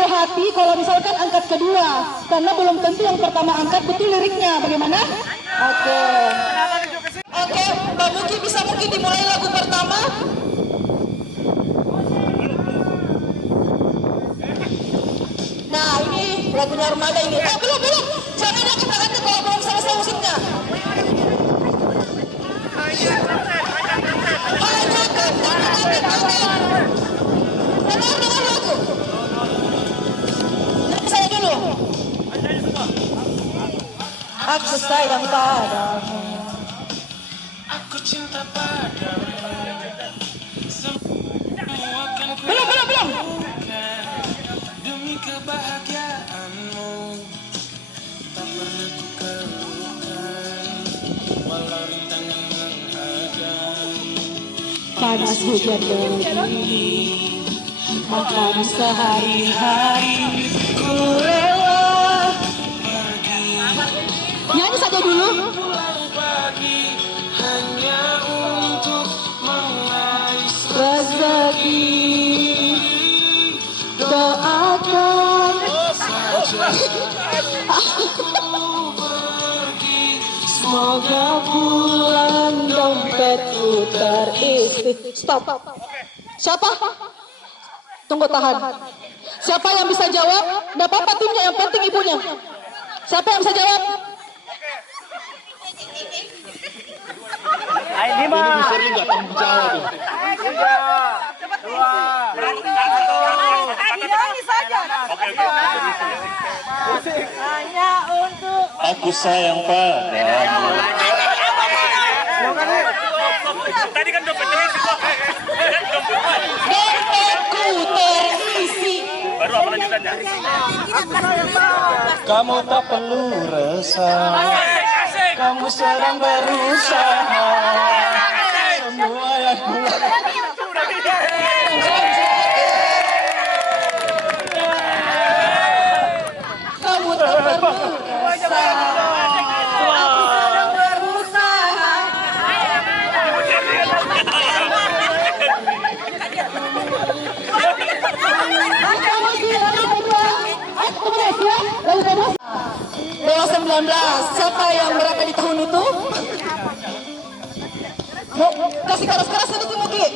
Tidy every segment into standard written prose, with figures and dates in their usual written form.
kecil hati kalau misalkan angkat kedua, karena belum tentu yang pertama angkat betul liriknya. Bagaimana? Oke. Oke, Mbak Muki bisa mungkin dimulai lagu pertama. Nah, ini lagunya Armada ini. Belum. Jangan angkat-angkat kalau belum selesai musiknya. Dengar lagu. Saya dulu. Aku sayang padamu. Aku cinta padamu. Belum. Demi kebahagiaanmu, tak pernah ku keluhkan, walau rintangan menghadang. Panas hujan begini, makan sehari-hari, ku rela Pergi nyanyi saja dulu. pulang pagi hanya untuk mengais Rezeki doakan saja. Aku pergi, semoga pulang dompetku terisi. Stop. Siapa? Tunggu, tahan. Siapa yang bisa jawab? Nggak apa-apa timnya, yang penting ibunya. Siapa yang bisa jawab? Ini sering nggak tanggung jawab. Hanya untuk Aku sayang padamu. Tadi kan dompetnya isi kok. dompetku terisi. Baru apa lanjutannya? Kamu tak perlu resah, kamu sedang berusaha. Semua yang Kamu tak perlu resah. Aku sedang berusaha. Kamu bilang Dewa 19. Siapa yang berada di tahun itu? Mau kasih keras-keras sedikit Muki.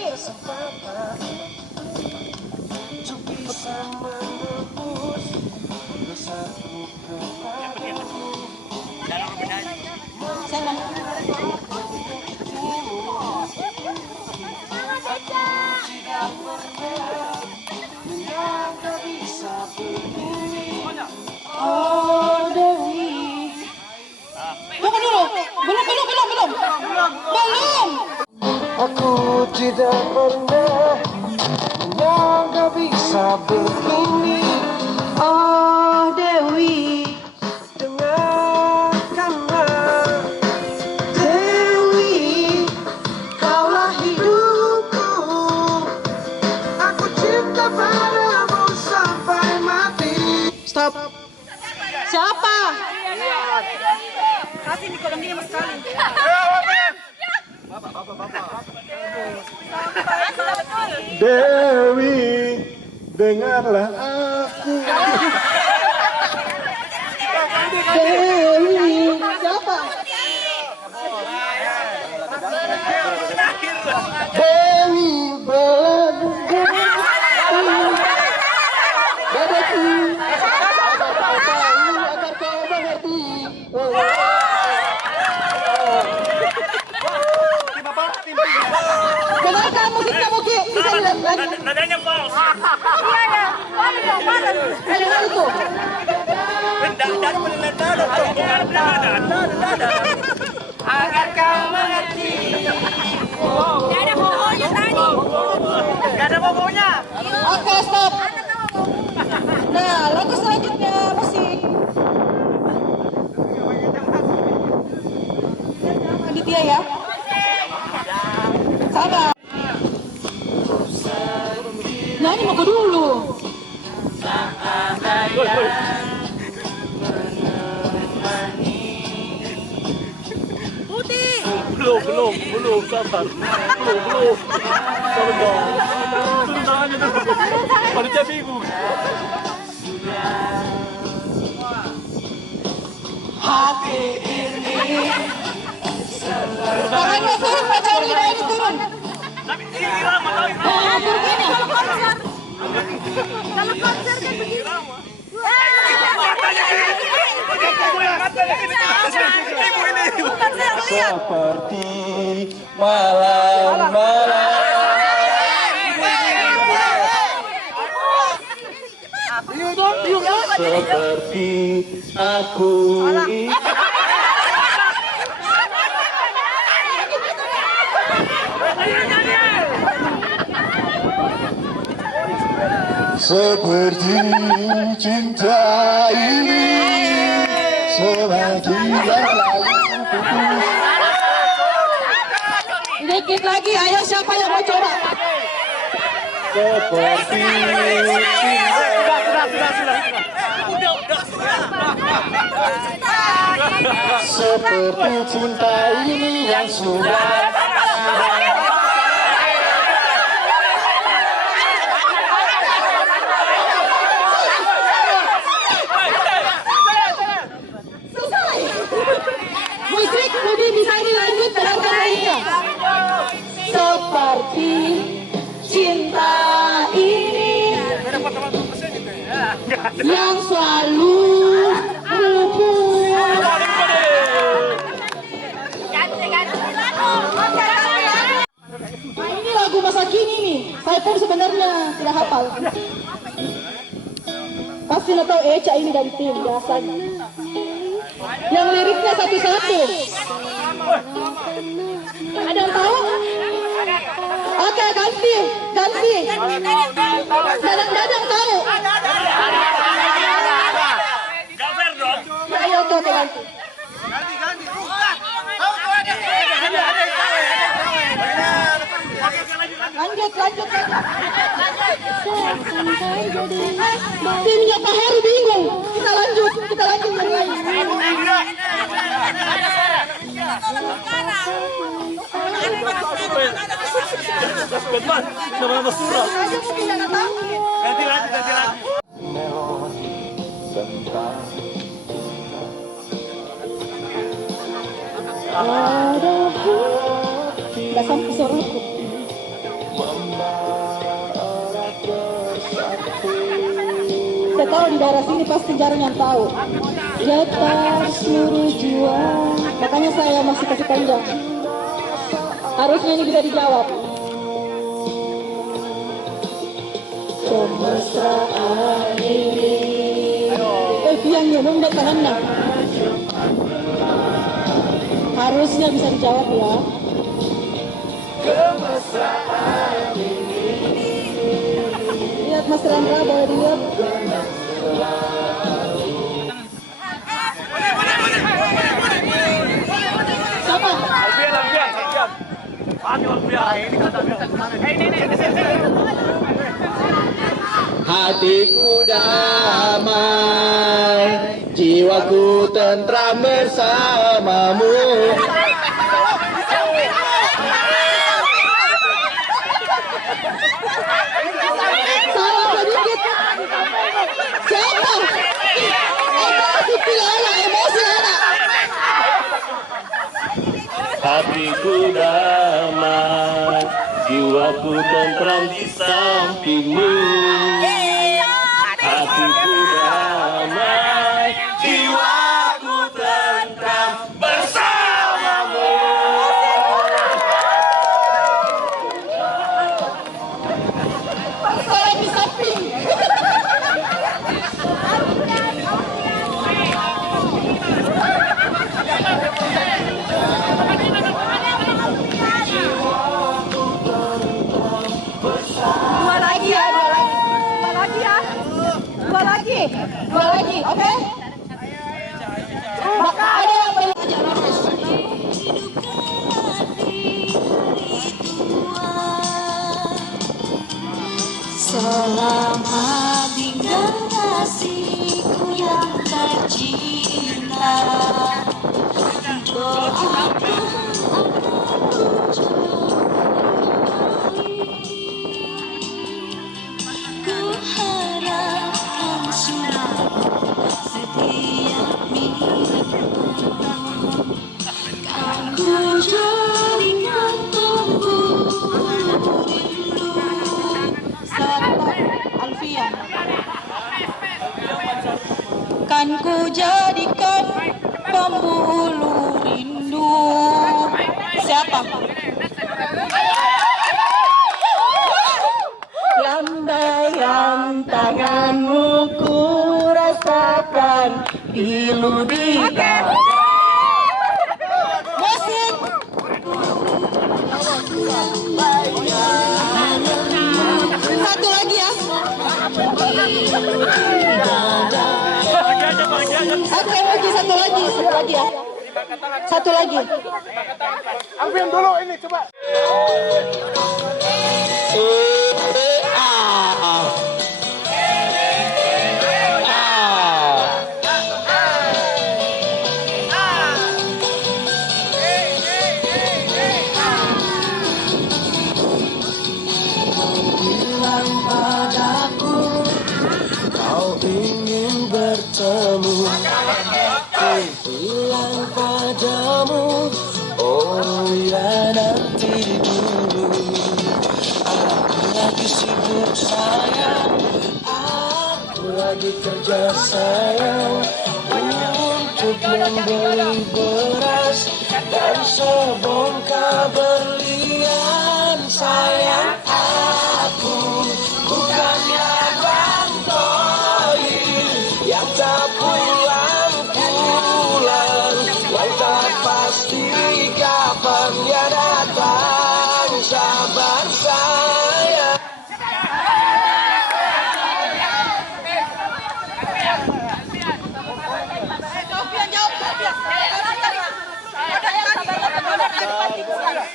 Oh Dewi. Tunggu dulu. Belum. aku tidak pernah menyangka bisa begini. Oh Dewi. Dengarkanlah Dewi, kaulah hidupku. Aku cinta padamu sampai mati. Stop. Siapa? Kasih di kolom dia sekali. Dewi, dengarlah aku. Dewi. Siapa? Dewi belum Dadaku. Agar kau mengerti. Kenalkan musiknya Muki. Bisa dilihat lagi. Nadanya false. Dengar itu. Agar kau mengerti. Gak ada bobonya tadi. Gak ada bobonya. Oke, stop. Nah, lagu selanjutnya musik. Aditya ya. Sabar. Nyanyi mau dulu. Belum, sabar. Belum. Sabar dong. Turun tangannya dulu. Panitia bingung. hati ini. Tangannya turun, Pak Cari, ini turun. Turun ini. Kalau konser kan begitu. Seperti malam-malam. Seperti aku ini. Seperti cinta ini semakin lalu putus. Dikit lagi, ayo siapa yang mau coba? Seperti seperti cinta ini yang sudah Musik Budi bisa dilanjut dengan lainnya. Seperti cinta ini yang selalu meluput. Nah, ini lagu masa kini nih. Saya pun sebenarnya tidak hafal. Pasti nggak tahu Eca ini dari tim biasanya. Yang liriknya satu-satu. Ada yang tahu? Oke, ganti. Dadang tahu. Ayo ganti. Lanjut. Timnya Pak Heru bingung. Kita lanjut yang lain. Ganti lagi. Nggak sampai suaraku. Saya tahu di daerah sini pasti jarang yang tahu. Getar seluruh jiwa. Makanya saya masih kasih panjang. Harusnya ini bisa dijawab. Kemesraan ini. Piang nyumung dek tangannya. Harusnya bisa dijawab ya. Lihat Mas Rendra, boleh dilihat. Siapa? hatiku damai, jiwaku tentram bersamamu. Salah sedikit. Siapa? Emosi pilih emosi anak. Hatiku damai, jiwaku tentram di sampingmu. Hatiku damai, jiwaku tentram bersamamu. Saya di samping. Dua lagi ya, dua lagi, oke? Maka ada yang belajar terus. Selama tinggal kasihku yang tercinta, doaku akan ku harapkan selalu setiap minggu. Kan ku jadikan pembuluh rindu. Siapa? Lambaian tanganmu ku rasakan pilu di dada. Musik. Satu lagi ya. Oke, satu lagi ya. Satu lagi. Alvin dulu ini coba. Bilang padaku kau ingin bertemu. Bilang padamu, oh ya nanti dulu. Aku lagi sibuk sayang, aku lagi kerja sayang, untuk membeli beras dan sebongkah berlian. Sayang, aku bukanlah Bang Toyib yang tak pulang-pulang, yang tak pasti kapan dia datang. Sabar sayang.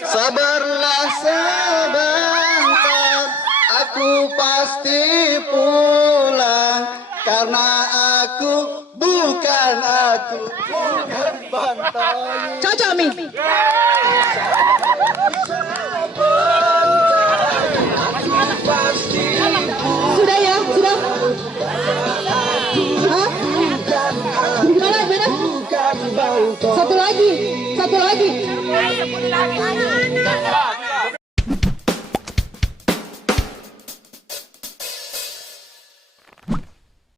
Sabarlah sebentar, aku pasti pulang, karena aku bukan Bantoy. Cocok Mi. Sudah ya, sudah. Hah? Gimana? Bukan Bantoy. Satu lagi.